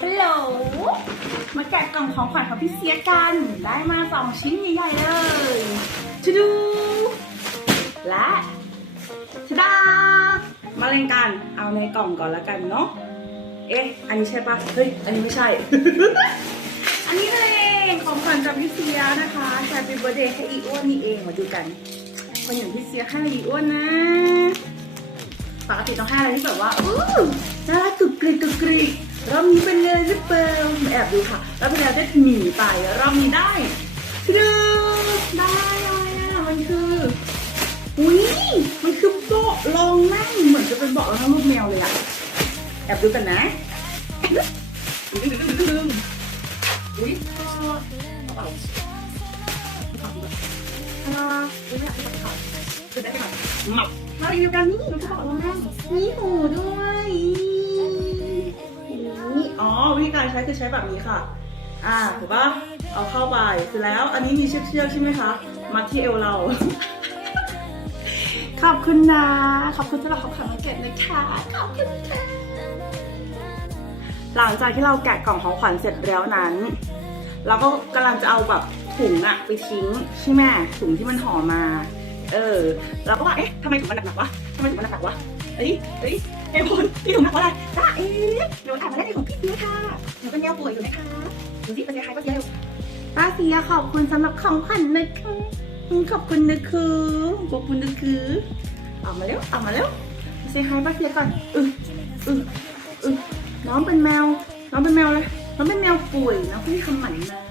ฮัลโหล มาแกะกล่องของขวัญของพี่เสียกัน ได้มาสองชิ้นใหญ่ๆเลยชูดู และชดามาเล่นกัน เอาในกล่องก่อนละกันเนาะ เอ๊ะ อันนี้ใช่ปะเฮ้ย อันนี้ไม่ใช่ อันนี้เลยของขวัญจากพี่เสียนะคะ Happy Birthday ให้อีอ้วนนี่เอง มาดูกันคนอย่างพี่เสียให้อีอ้วนนะปกติต้องให้อะไรที่แบบว่าอู้น่ารักกรุบกริบกรุบก ริบรอบนี้เป็นเงินหรือเปล่ามแอบดูค่ะแล้วเป็นแล้วได้หนีไปรอบนี้ได้ดูได้อะไรอะมันคืออุ้ยมันคือเบาะรองนั่งเหมือนจะเป็นเบาะรองนั่งรูปแมวเลยอะแอบดูกันนะอุ้ยอ่าอุ้ยไม่อยากให้มันขาดคือได้ไหมหมับมารีวิวกันนี่มันจะบอกเรานั่งมีหูด้วย การใช้คือใช้แบบนี้ค่ะ อ่าถูกปะเอาเข้าไปเสร็จแล้วอันนี้มีเชือกเชือกๆใช่ไหมคะ มัดที่เอวเรา ขอบคุณนะ ขอบคุณสำหรับของขวัญวันเกิดนะคะ ขอบคุณค่ะ หลังจากที่เราแกะกล่องของขวัญเสร็จแล้วนั้น เราก็กำลังจะเอาแบบถุงอะไปทิ้งใช่ไหมถุงที่มันห่อมา เออเราก็ว่าเอ๊ะทำไมถุงมันหนักๆวะทำไมถุงมันหนักๆวะ เอ้ยเอ้ยเอ้คุณพี่ถุงหนักเพราะอะไรจ้าเอ๊ะหนูอ่านมาได้ในของพี่เสียค่ะหนูเป็นแมวป่วยอยู่นะคะดูสิเป็นยังไงป้าเสียป้าเสียขอบคุณสำหรับของขวัญนะคะขอบคุณนะคะขอบคุณนะคะเอามาเร็วเอามาเร็วเซฮายป้าเสียก่อนอืออืออือน้องเป็นแมว น้องเป็นแมวเลยน้องเป็นแมวป่วยน้องเพิ่งทำหมันมา